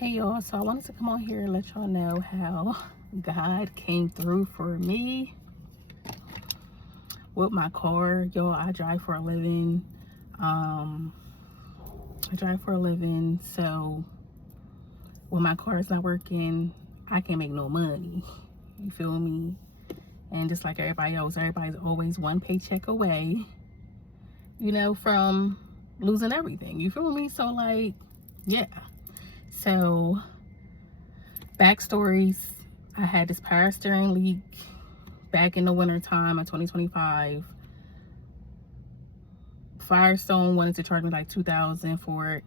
Hey y'all, so I wanted to come on here and let y'all know how God came through for me with my car. Y'all, I drive for a living. So when my car is not working, I can't make no money. You feel me? And just like everybody else, everybody's always one paycheck away, from losing everything. You feel me? So like, yeah. So backstories, I had this power steering leak back in the winter time of 2025. Firestone wanted to charge me like $2,000 for it.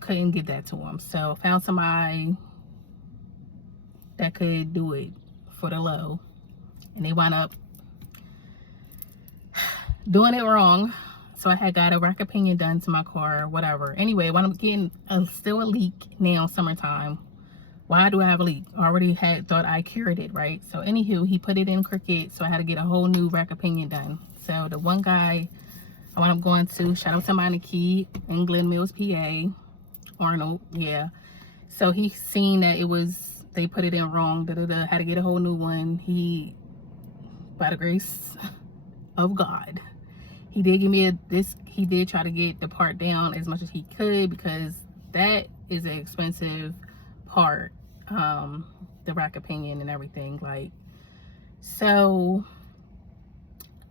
Couldn't get that to them. So found somebody that could do it for the low. And they wound up doing it wrong. So I had got a rack of pinion done to my car, whatever. Anyway, when I'm getting still a leak now, summertime. Why do I have a leak? I already thought I cured it, right? So anywho, he put it in crooked, so I had to get a whole new rack of pinion done. So the one guy I wound up going to, shout out to Minor Key in Glen Mills, PA, Arnold, yeah. So he seen that they put it in wrong, had to get a whole new one. He, by the grace of God, he did give me he did try to get the part down as much as he could, because that is an expensive part, the rack of pinion and everything. Like, so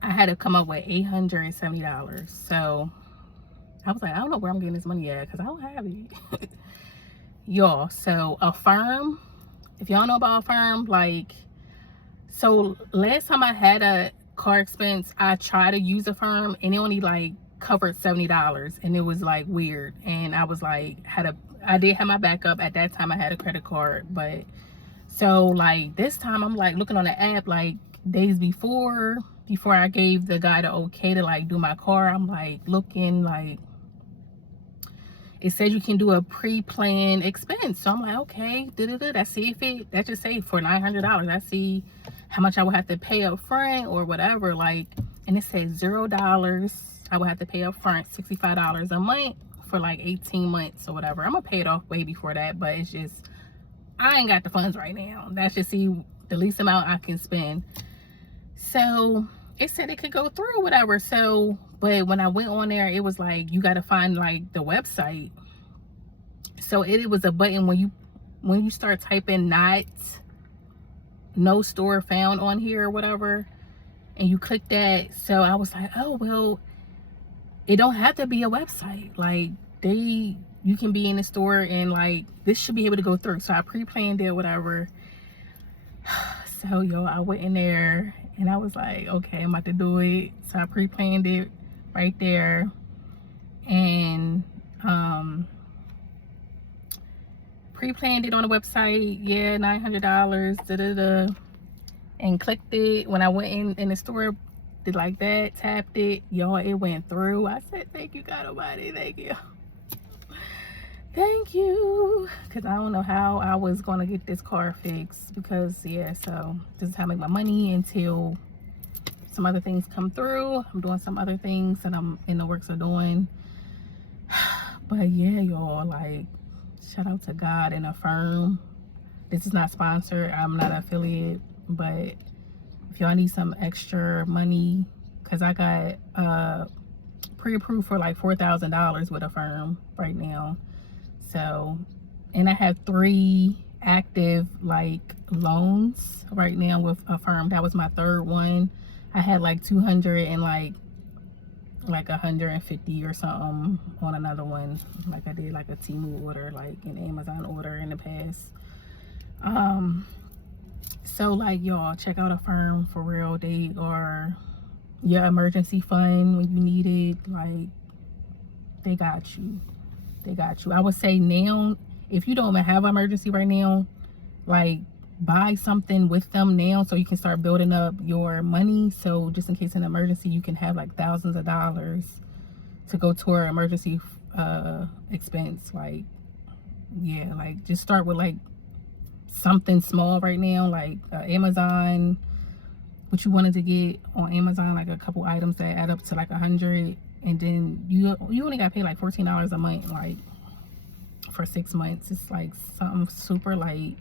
I had to come up with $870. So I was like, I don't know where I'm getting this money at, because I don't have it. Y'all, so Affirm, if y'all know about Affirm, like, so last time I had a car expense, I tried to use Affirm and it only like covered $70, and it was like weird. And I was like, I did have my backup at that time. I had a credit card, but so like this time I'm like looking on the app like days before I gave the guy the okay to like do my car. I'm like looking, like it said you can do a pre-planned expense. So I'm like, okay, I see if that just say for $900. I see how much I would have to pay up front or whatever, like, and it says $0 I would have to pay up front, $65 a month for like 18 months or whatever. I'm gonna pay it off way before that, but it's just, I ain't got the funds right now. That's just the least amount I can spend. So it said it could go through or whatever. So, but when I went on there, it was like, you got to find like the website. So it was a button when you start typing no store found on here or whatever, and you click that. So I was like, oh, well, it don't have to be a website. Like you can be in the store and like this should be able to go through. So I pre-planned it, whatever. So yo, I went in there and I was like, okay, I'm about to do it. So I pre-planned it right there, and pre-planned it on the website. Yeah, $900, and clicked it. When I went in the store, did like that, tapped it, y'all, it went through. I said, thank you, God Almighty, thank you. Thank you, because I don't know how I was going to get this car fixed, because yeah, so this is how I make my money until some other things come through. I'm doing some other things that I'm in the works of doing. But yeah, y'all, like, shout out to God and Affirm. This is not sponsored. I'm not an affiliate, but if y'all need some extra money, because I got pre-approved for like $4,000 with Affirm right now. So, and I have 3 active like loans right now with Affirm. That was my 3rd one. I had like 200 and like 150 or something on another one. Like I did like a Temu order, like an Amazon order in the past. So like, y'all, check out Affirm for real. They are your emergency fund when you need it. Like, they got you. I would say now, if you don't even have an emergency right now, like, buy something with them now so you can start building up your money. So just in case an emergency, you can have like thousands of dollars to go toward an emergency expense. Like, yeah, like just start with like something small right now, like Amazon, what you wanted to get on Amazon, like a couple items that add up to like 100, and then you only got to pay like $14 a month. Like, for 6 months. It's like something super light,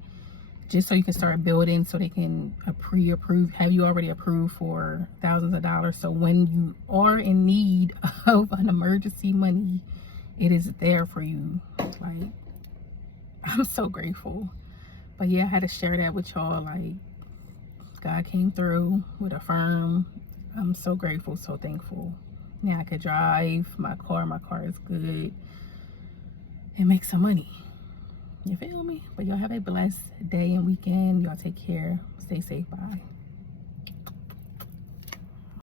just so you can start building, so they can pre-approve, have you already approved for thousands of dollars. So when you are in need of an emergency money, it is there for you. Like, I'm so grateful. But yeah, I had to share that with y'all. Like, God came through with a firm. I'm so grateful, so thankful. Now I could drive my car. My car is good and make some money. You feel me? But y'all have a blessed day and weekend. Y'all take care. Stay safe. Bye.